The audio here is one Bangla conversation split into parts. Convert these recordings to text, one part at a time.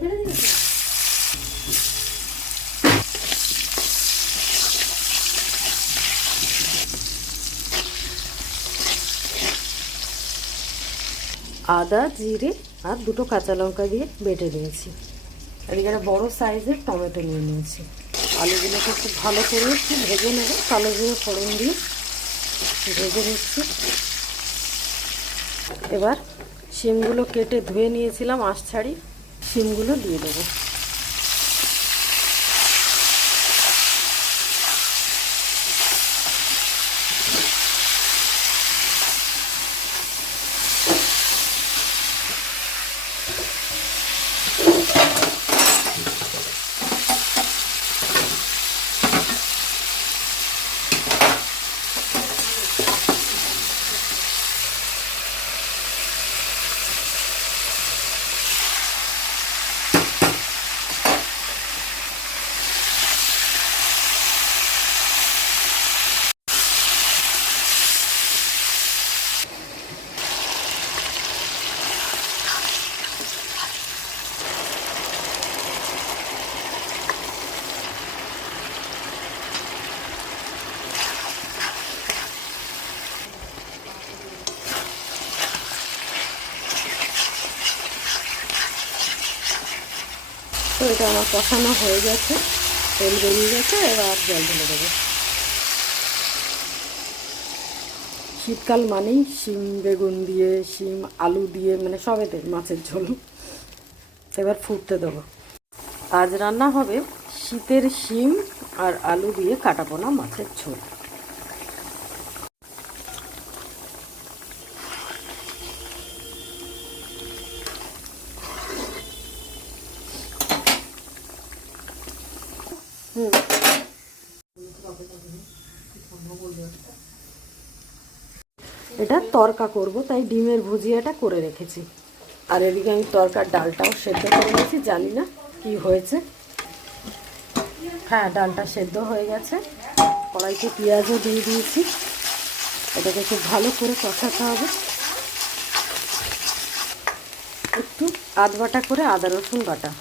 আদা জিরে আর দুটো কাঁচা লঙ্কা দিয়ে বেটে নিয়েছি। আর এখানে বড় সাইজের টমেটো নিয়ে নিয়েছি। আলুগুলোকে খুব ভালো করে একটু ভেজে নেব, কালো জিরে ফোড়ন দিয়ে ভেজে নিচ্ছি। এবার শিমগুলো কেটে ধুয়ে নিয়েছিলাম আঁশ ছাড়ি, শিমগুলো দিয়ে দেবো। তো এটা আমার কষানো হয়ে গেছে, তেল বেরিয়ে গেছে। এবার জল ঢেলে দেবো। শীতকাল মানেই শিম বেগুন দিয়ে, শিম আলু দিয়ে, মানে সবেতে মাছের ঝোল। এবার ফুটতে দেবো। আজ রান্না হবে শীতের শিম আর আলু দিয়ে কাটাপোনা মাছের ঝোল। এটা তরকা করব, তাই ডিমের ভুজিয়াটা করে রেখেছি। আর এদিকে আমি তরকার ডালটাও সেদ্ধ করে নিয়েছি। জানি না কি হয়েছে। হ্যাঁ, ডালটা সেদ্ধ হয়ে গেছে। কড়াইতে পেঁয়াজও দিয়ে দিয়েছি। এটাকে খুব ভালো করে কষাতে হবে। একটু আধ বাটা করে আদা রসুন বাটা।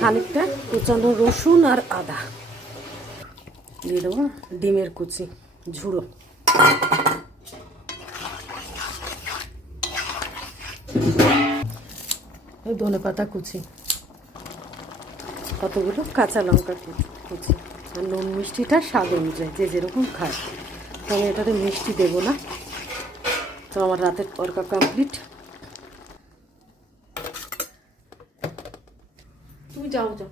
খানিকটা কুচানো রসুন আর আদা দিয়ে দেবো। ডিমের কুচি ঝুড়ো, ধনেপাতা কুচি, কতগুলো কাঁচা লঙ্কা কুচি। আর নুন মিষ্টিটা স্বাদ অনুযায়ী, যে যেরকম খায়। তো আমি এটাতে মিষ্টি দেবো না। তো আমার রাতের তরকা কমপ্লিট। তুমি যাও যাও।